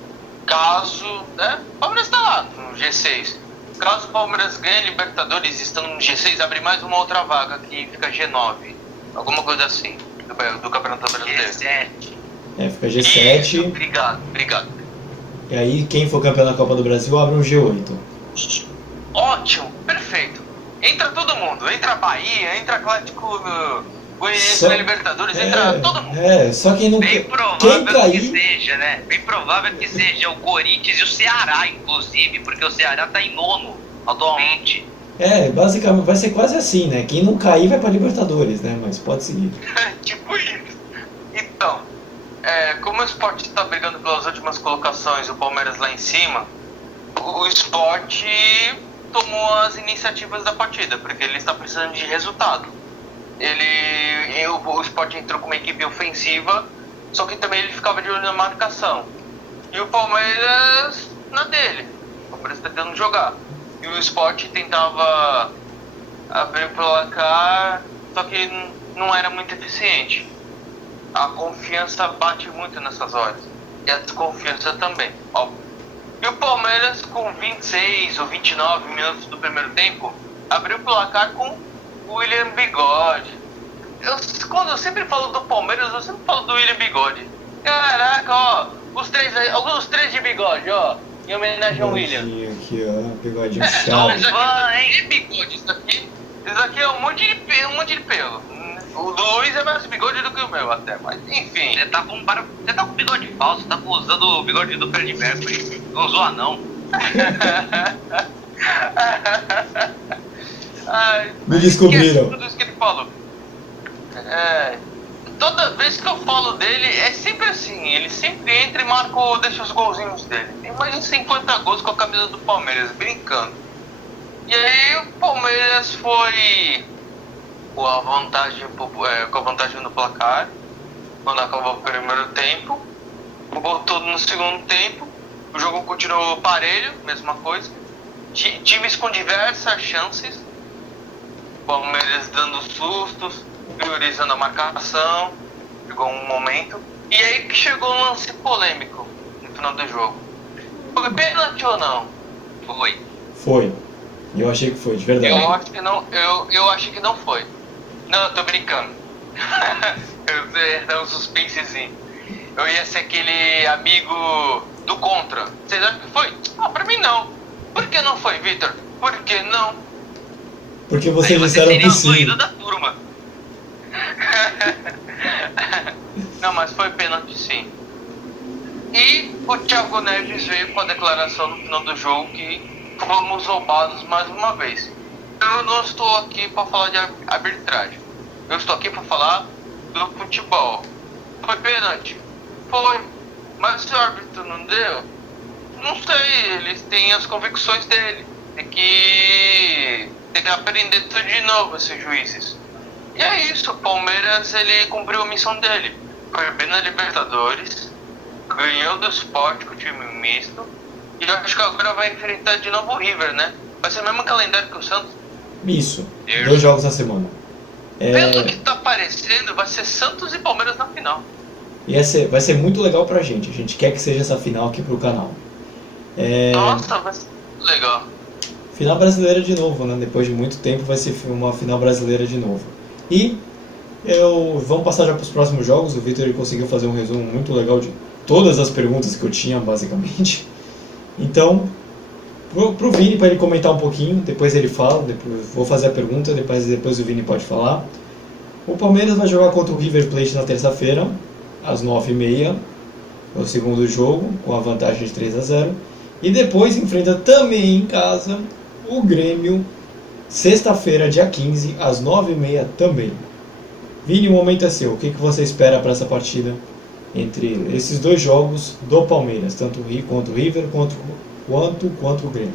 Caso, o Palmeiras está lá, no G6. Caso o Palmeiras ganhe a Libertadores estando no G6, abre mais uma outra vaga que fica G9. Alguma coisa assim, do Campeonato Brasileiro. G7. Fica G7. Isso, obrigado. E aí, quem for campeão da Copa do Brasil abre um G8. Ótimo, perfeito. Entra todo mundo, entra Bahia, entra Atlético Goianiense na Libertadores, entra todo mundo. Só quem não... Bem Quem provável que cair... seja, né? Bem provável que seja o Corinthians e o Ceará, inclusive, porque o Ceará tá em nono atualmente. Basicamente vai ser quase assim, né? Quem não cair vai pra Libertadores, né? Mas pode seguir. Tipo isso. Então, como o Sport está brigando pelas últimas colocações e o Palmeiras lá em cima, o Sport tomou as iniciativas da partida, porque ele está precisando de resultado. O Sport entrou com uma equipe ofensiva, só que também ele ficava de olho na marcação. E o Palmeiras na dele. O Palmeiras está tentando jogar. E o Sport tentava abrir o placar, só que não era muito eficiente. A confiança bate muito nessas horas. E a desconfiança também, óbvio. E o Palmeiras, com 26 ou 29 minutos do primeiro tempo, abriu o placar com o William Bigode. Quando eu sempre falo do Palmeiras, eu sempre falo do William Bigode. Caraca, os três de bigode, em homenagem ao William. Aqui, ó, bigodinho Tô chato. fã, hein? É bigode, isso aqui é um monte de pelo. O do Luiz é mais bigode do que o meu até, mas enfim. Você tá com bigode falso, tá usando o bigode do Fred Mercury. Não zoa não. Me descobriram. Tudo isso que ele falou. Toda vez que eu falo dele, é sempre assim. Ele sempre entra e deixa os golzinhos dele. Tem mais de 50 gols com a camisa do Palmeiras, brincando. E aí o Palmeiras foi com a vantagem no placar quando acabou o primeiro tempo. Voltou no segundo tempo. O jogo continuou parelho, mesma coisa. times com diversas chances. Palmeiras dando sustos, priorizando a marcação. Chegou um momento. E aí que chegou um lance polêmico no final do jogo. Foi pênalti ou não? Foi. Foi. Eu achei que foi, de verdade. Eu acho que não, eu achei que não foi. Não, eu tô brincando. Eu ia dar um suspensezinho. Eu ia ser aquele amigo do contra. Vocês acham que foi? Ah, pra mim não. Por que não foi, Vitor? Por que não? Porque Aí vocês você disseram seria que o sim. doido da turma. Não, mas foi pênalti sim. E o Thiago Neves veio com a declaração no final do jogo que fomos roubados mais uma vez. Eu não estou aqui para falar de arbitragem. Eu estou aqui para falar do futebol. Foi pênalti? Foi. Mas se o árbitro não deu, não sei, eles têm as convicções dele. Tem que aprender tudo de novo, esses juízes. E é isso, o Palmeiras ele cumpriu a missão dele. Foi bem na Libertadores, ganhou do Sport com o time misto. E eu acho que agora vai enfrentar de novo o River, né? Vai ser o mesmo calendário que o Santos. Isso. 2 jogos na semana. Pelo que tá parecendo, vai ser Santos e Palmeiras na final. E vai ser muito legal pra gente. A gente quer que seja essa final aqui pro canal. Nossa, vai ser muito legal. Final brasileira de novo, né? Depois de muito tempo vai ser uma final brasileira de novo. E vamos passar já para os próximos jogos. O Vitor conseguiu fazer um resumo muito legal de todas as perguntas que eu tinha, basicamente. Então, pro Vini, para ele comentar um pouquinho, depois ele fala, depois vou fazer a pergunta, depois o Vini pode falar. O Palmeiras vai jogar contra o River Plate na terça-feira, às 9h30, é o segundo jogo, com a vantagem de 3-0. E depois enfrenta também em casa o Grêmio, sexta-feira, dia 15, às 9h30 também. Vini, o momento é seu. O que você espera para essa partida entre esses dois jogos do Palmeiras, tanto contra o River quanto o Grêmio?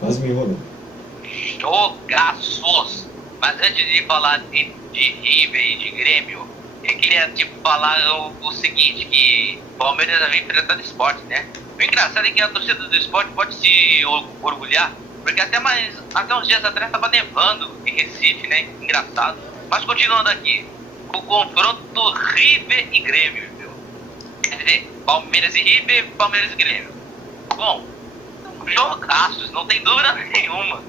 Quase me enrolou. Jogaços! Mas antes de falar de River e de Grêmio, eu queria falar o seguinte, que o Palmeiras vem enfrentando o Sport, né? O engraçado é que a torcida do Sport pode se orgulhar, porque até uns dias atrás estava nevando em Recife, né? Engraçado. Mas continuando aqui, o confronto do River e Grêmio, viu? Quer dizer, Palmeiras e River, Palmeiras e Grêmio. Bom, jogaços, não tem dúvida nenhuma.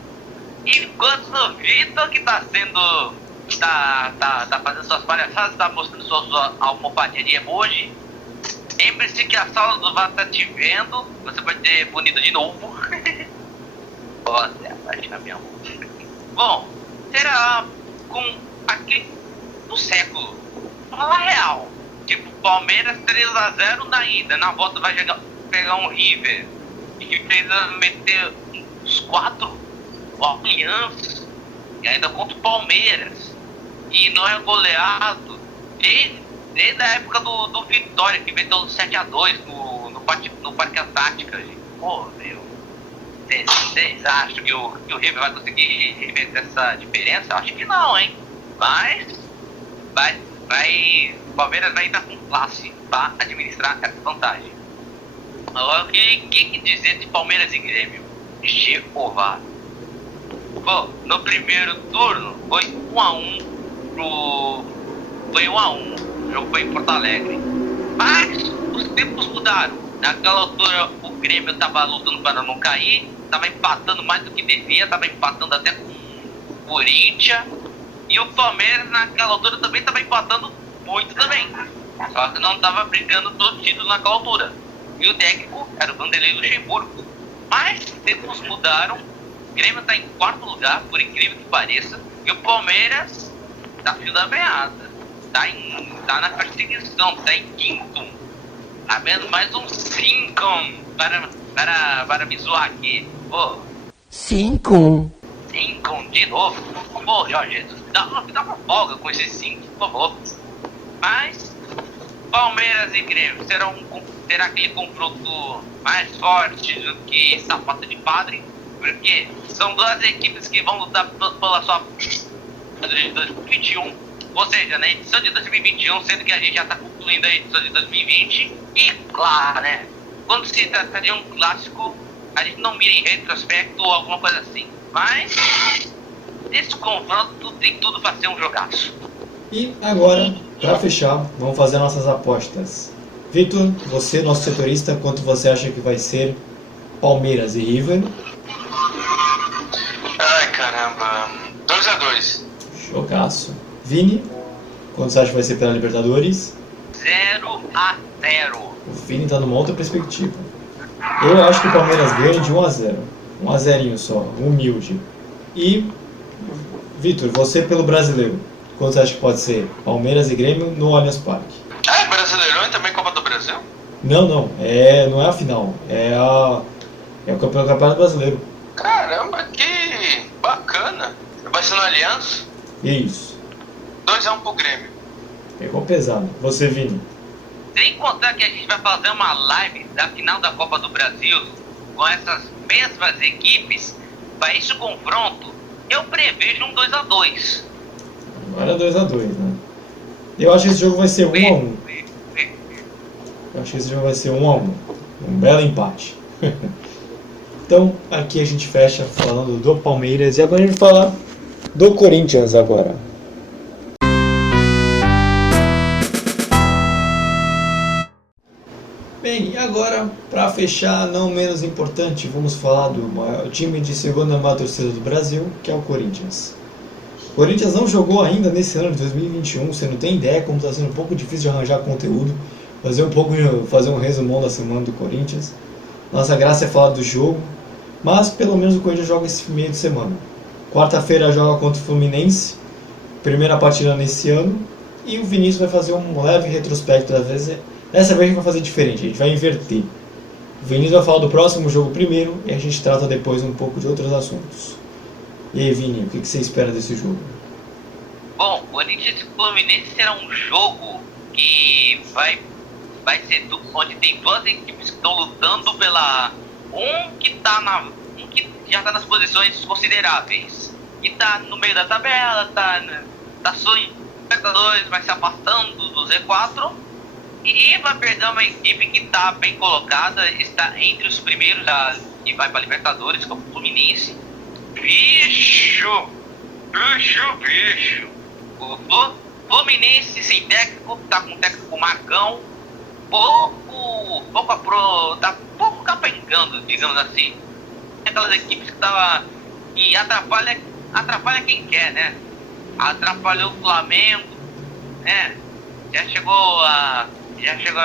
Enquanto o Vitor, que tá fazendo suas palhaçadas, tá mostrando suas almofadinhas de emoji, lembre-se que a sala do VAR tá te vendo, você vai ter punido de novo. Nossa, abaixar minha mão. Bom, será com aqui no século. Fala real. Tipo, Palmeiras 3-0 na ida, na volta vai pegar um River que fez meter uns 4 alianças e ainda contra o Palmeiras. E não é goleado desde a época do Vitória, que meteu 7-2 no Parque Antártica. Pô, meu. Vocês acham que o River vai conseguir reverter essa diferença? Acho que não, hein? Mas o Palmeiras vai estar com classe para administrar essa vantagem. Agora, o que dizer de Palmeiras e Grêmio? Jeová. Bom, no primeiro turno foi 1-1 Foi 1-1. O jogo foi em Porto Alegre. Mas os tempos mudaram. Naquela altura o Grêmio estava lutando para não cair, estava empatando mais do que devia, estava empatando até com o Corinthians. E o Palmeiras naquela altura também estava empatando muito também. Só que não estava brigando todo título naquela altura. E o técnico era o Vanderlei Luxemburgo. Mas os tempos mudaram. O Grêmio está em 4º lugar, por incrível que pareça. E o Palmeiras está fio da meada. Tá na perseguição, tá em 5º. Tá vendo mais um 5 para me zoar aqui. Pô. 5 de novo. Pô, Jorge Jesus, dá uma folga com esses 5, por favor. Mas Palmeiras e Grêmio será aquele confronto mais forte do que sapato de padre, porque são duas equipes que vão lutar pela sua de 2021, ou seja, na edição de 2021, sendo que a gente já está concluindo a edição de 2020. E claro, né, quando se trata de um clássico, a gente não mira em retrospecto ou alguma coisa assim. Mas esse confronto tem tudo para ser um jogaço. E agora, para fechar, vamos fazer nossas apostas. Vitor, você, nosso setorista, quanto você acha que vai ser Palmeiras e River? Ai, caramba. 2-2. Jogaço. Vini, quanto você acha que vai ser pela Libertadores? 0-0. O Vini tá numa outra perspectiva. Eu acho que o Palmeiras ganha de 1-0. 1-0 só, humilde. E, Vitor, você pelo Brasileiro, quanto você acha que pode ser Palmeiras e Grêmio no Allianz Parque? Ah, Brasileirão e também Copa do Brasil? Não, não é a final, é o Campeonato Brasileiro. Caramba, que bacana. Vai ser no Allianz? Isso, 2-1 pro Grêmio. pegou pesado. Você, Vini? Sem contar que a gente vai fazer uma live da final da Copa do Brasil com essas mesmas equipes, para esse confronto, eu prevejo um 2-2. Agora é 2-2, né? Eu acho que esse jogo vai ser 1-1. Eu acho que esse jogo vai ser 1-1. Um belo empate. Então, aqui a gente fecha falando do Palmeiras. E agora a gente vai falar do Corinthians agora. Bem, e agora, para fechar, não menos importante, vamos falar do maior time de segunda maior torcida do Brasil, que é o Corinthians. O Corinthians não jogou ainda nesse ano de 2021, você não tem ideia como está sendo um pouco difícil de arranjar conteúdo, fazer um resumão da semana do Corinthians. Nossa graça é falar do jogo, mas pelo menos o Corinthians joga esse meio de semana. Quarta-feira joga contra o Fluminense, primeira partida nesse ano, e o Vinícius vai fazer um leve retrospecto da vez. Dessa vez a gente vai fazer diferente, a gente vai inverter. O Vinícius vai falar do próximo jogo primeiro e a gente trata depois um pouco de outros assuntos. E aí, Vini, o que você espera desse jogo? Bom, o Corinthians e Fluminense será um jogo que vai ser onde tem duas equipes que estão lutando pela... Um que já está nas posições consideráveis, que está no meio da tabela, tá sonhando, vai se afastando do Z4, e vai perder uma equipe que está bem colocada, está entre os primeiros e vai para Libertadores, que é o Fluminense. Bicho! O Fluminense sem técnico, tá com o técnico Marcão, tá pouco capengando, digamos assim. Aquelas equipes que atrapalha quem quer, né? Atrapalhou o Flamengo, né? Já chegou a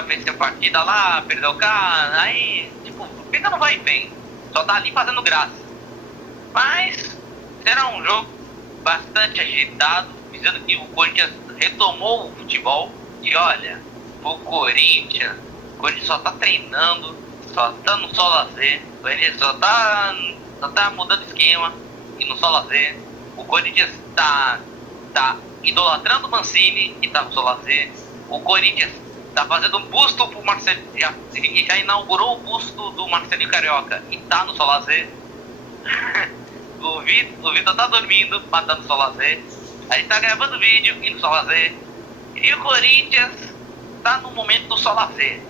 vencer a partida lá, perdeu o cara, aí, tipo, fica no vai e vem. Só tá ali fazendo graça. Mas será um jogo bastante agitado, visando que o Corinthians retomou o futebol. E olha, o Corinthians só tá treinando, só tá no só lazer. O Corinthians só tá mudando esquema e no só lazer. O Corinthians tá idolatrando o Mancini e tá no só lazer. O Corinthians tá fazendo um busto pro Marcelo, já inaugurou o busto do Marcelinho Carioca e tá no só lazer. O Vitor tá dormindo, mas tá no só lazer. A gente tá gravando vídeo e no só lazer. E o Corinthians tá no momento do só lazer.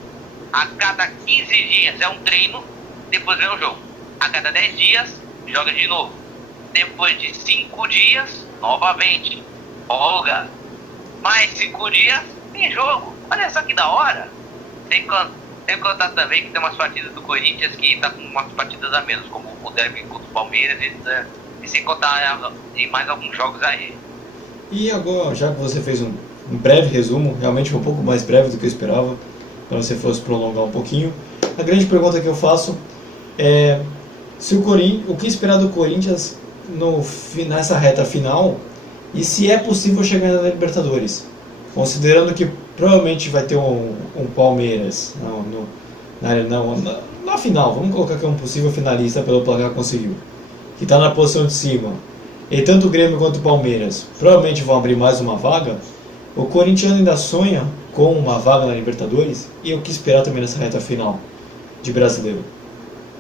A cada 15 dias é um treino, depois vem um jogo. A cada 10 dias, joga de novo. Depois de 5 dias, novamente. Folga. Mais 5 dias, tem jogo. Olha só que da hora. Tem que contar também que tem umas partidas do Corinthians que tá com umas partidas a menos, como o derby contra o Palmeiras, e sem contar em mais alguns jogos aí. E agora, já que você fez um breve resumo, realmente um pouco mais breve do que eu esperava, para você fosse prolongar um pouquinho, a grande pergunta que eu faço é se o que esperar do Corinthians nessa reta final, e se é possível chegar na Libertadores, considerando que provavelmente vai ter um Palmeiras na final, vamos colocar que é um possível finalista pelo placar que conseguiu, que está na posição de cima, e tanto o Grêmio quanto o Palmeiras provavelmente vão abrir mais uma vaga. O corintiano ainda sonha com uma vaga na Libertadores, e o que esperar também nessa reta final de brasileiro?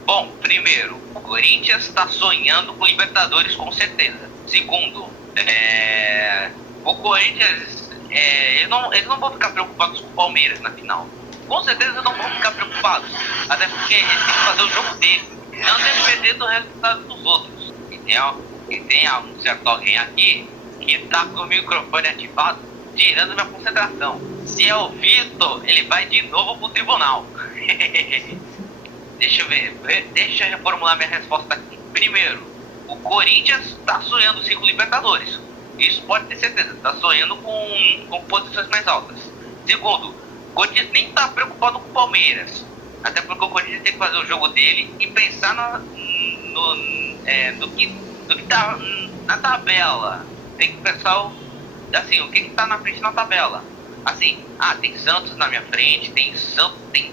Bom, primeiro, o Corinthians está sonhando com Libertadores com certeza. Segundo, o Corinthians, eles não vão ficar preocupados com o Palmeiras na final. Com certeza não vão ficar preocupados, até porque eles têm que fazer o jogo dele. não depender do resultado dos outros. E tem um certo alguém aqui que tá com o microfone ativado, tirando minha concentração. Se é o Vitor, ele vai de novo pro tribunal. Deixa eu ver, deixa eu reformular minha resposta aqui. Primeiro, o Corinthians tá sonhando 5 Libertadores. Isso pode ter certeza, tá sonhando com posições mais altas. Segundo, o Corinthians nem tá preocupado com o Palmeiras. Até porque o Corinthians tem que fazer o jogo dele e pensar no que tá na tabela. Tem que pensar assim, o que tá na frente na tabela. Assim, tem Santos na minha frente, tem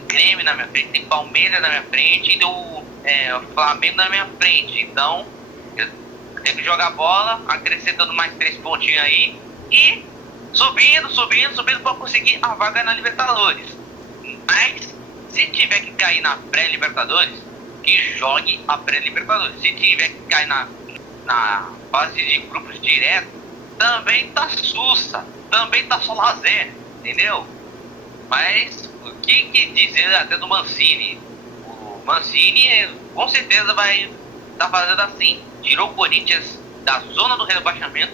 Grêmio na minha frente, tem Palmeiras na minha frente e tem o Flamengo na minha frente. Então, eu tenho que jogar bola, acrescentando mais 3 pontinhos aí e subindo para conseguir a vaga na Libertadores. Mas, se tiver que cair na pré-Libertadores, que jogue a pré-Libertadores. Se tiver que cair na fase de grupos direto, também tá sussa, também tá só lazer, entendeu? Mas o que dizer até do Mancini? O Mancini com certeza vai estar fazendo assim, tirou o Corinthians da zona do rebaixamento.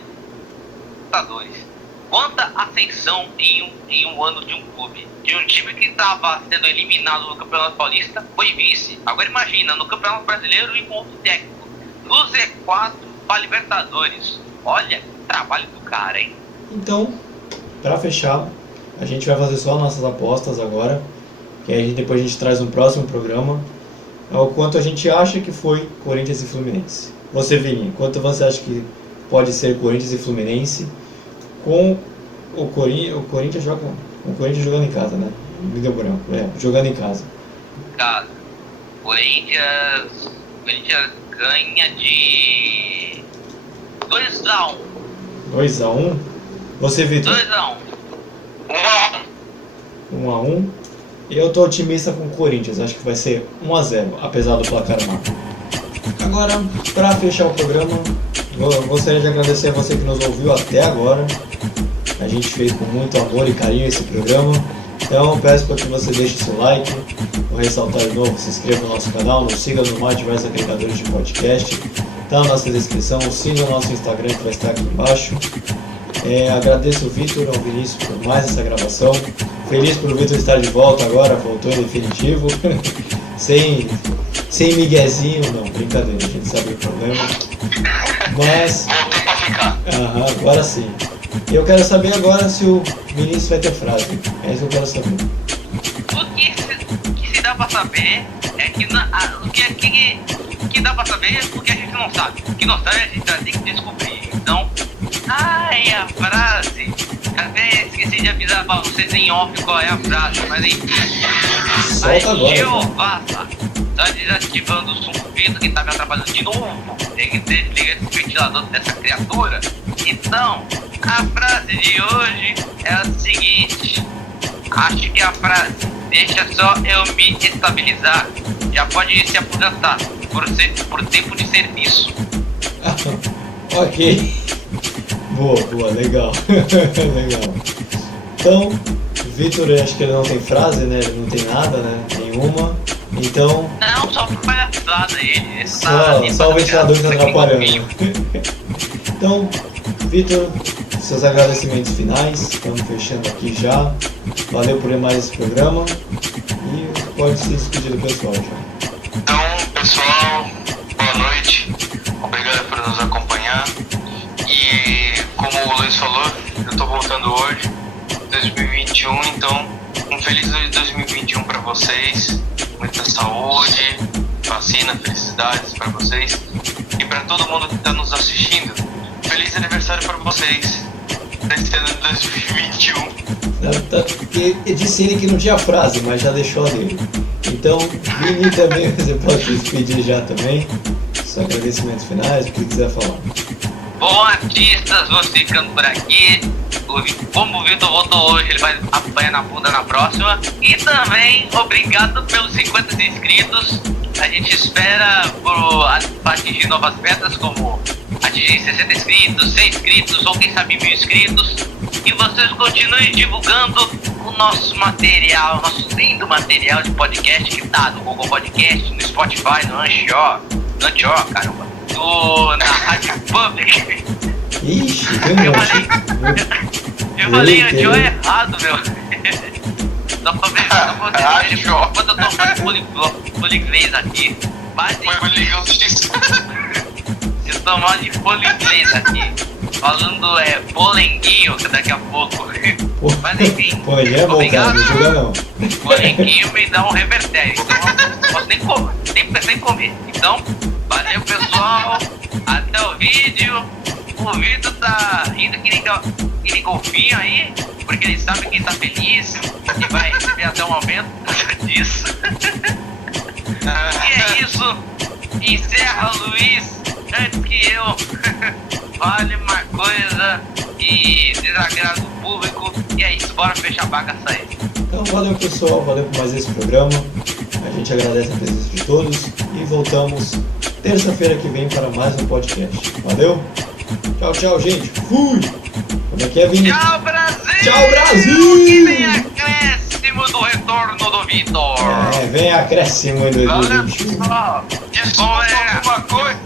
Quanta ascensão em um ano de um clube, de um time que estava sendo eliminado no Campeonato Paulista, foi vice. Agora imagina, no Campeonato Brasileiro e com outro técnico, do Z4 para Libertadores. Olha, trabalho do cara, hein? Então, para fechar, a gente vai fazer só nossas apostas agora, que aí depois a gente traz um próximo programa, o quanto a gente acha que foi Corinthians e Fluminense. Você, Vini, quanto você acha que pode ser Corinthians e Fluminense com o Corinthians jogando em casa, né? Me deu branco, jogando em casa. Casa. Corinthians ganha de 2-1. 2-1. Você, Vitor? 2-1. 1-1. Eu tô otimista com o Corinthians, acho que vai ser 1-0, apesar do placar má. Agora, para fechar o programa, gostaria de agradecer a você que nos ouviu até agora. A gente fez com muito amor e carinho esse programa. Então peço para que você deixe seu like. Vou ressaltar de novo, se inscreva no nosso canal, nos siga no mais diversos agregadores de podcast. Tá na nossa descrição, siga o nosso Instagram que vai estar aqui embaixo. Agradeço o Vitor e ao Vinícius por mais essa gravação. Feliz por o Vitor estar de volta agora, voltou em definitivo. sem miguezinho, não, brincadeira, a gente sabe o problema. Mas. Voltei pra ficar. Agora sim. Eu quero saber agora se o Vinícius vai ter frase. É isso que eu quero saber. O que se dá pra saber é que o que dá pra saber é porque a gente não sabe. O que não sabe a gente já tem que descobrir. Então, a frase. Até esqueci de avisar pra vocês em off qual é a frase, mas enfim. Solta agora. Jeová tá desativando o som do Vitor que tá me atrapalhando de novo. Tem que desligar esse ventilador dessa criatura. Então, a frase de hoje é a seguinte. Acho que a frase, deixa só eu me estabilizar, já pode se aposentar por tempo de serviço. Ok. Boa, legal. Legal. Então, Vitor, acho que ele não tem frase, né? Ele não tem nada, né? Nenhuma. Então. Não, só palhaçada ele. Só o ventilador tá atrapalhando. Então, Vitor, seus agradecimentos finais. Estamos fechando aqui já. Valeu por mais esse programa. E pode se despedir do pessoal já. Então, pessoal, boa noite. Obrigado por nos acompanhar. E como o Luiz falou, eu tô voltando hoje, 2021, então um feliz 2021 para vocês, muita saúde, vacina, felicidades para vocês e para todo mundo que está nos assistindo. Feliz aniversário para vocês nesse ano de 2021. E disse ele que não tinha frase, mas já deixou a dele. Então, Vini também, você pode se despedir já também. Seus agradecimentos finais, o que quiser falar. Bom, artistas, vou ficando por aqui. Como o Vitor voltou hoje, ele vai apanhar na bunda na próxima. E também, obrigado pelos 50 inscritos. A gente espera para atingir novas metas, como atingir 60 inscritos, 100 inscritos ou quem sabe 1000 inscritos. E vocês continuem divulgando o nosso material, nosso lindo material de podcast que tá no Google Podcast, no Spotify, no Anchor, caramba, na Rádio Public. Ixi, tem um Eu monte. Eu falei Eita, Anchor hein? errado, meu. Só pra ver, quando eu tô mais poliglês aqui. Mas eu tô mal de poliglês aqui. Falando polenguinho daqui a pouco. Pô, Mas enfim, pô, ele é bom, cara, obrigado. não joga não. Polenguinho me dá um revertério, então eu não posso nem comer, nem pensar em comer. Então, valeu pessoal, até o vídeo. O Vitor tá rindo que nem golfinho aí, porque ele sabe que tá feliz e vai receber até um aumento por causa disso. E é isso, encerra o Luiz antes que eu fale uma coisa e desagrado o público. E é isso, bora fechar a bagaça aí. Então valeu pessoal, valeu por mais esse programa. A gente agradece a presença de todos e voltamos terça-feira que vem para mais um podcast. Valeu? Tchau, tchau, gente. Fui! Como é que é, Vini? Tchau, Brasil! Tchau, Brasil! Que vem acréscimo do retorno do Vitor! Vem acréscimo em Valeu, 2021. pessoal! Desculpa alguma coisa.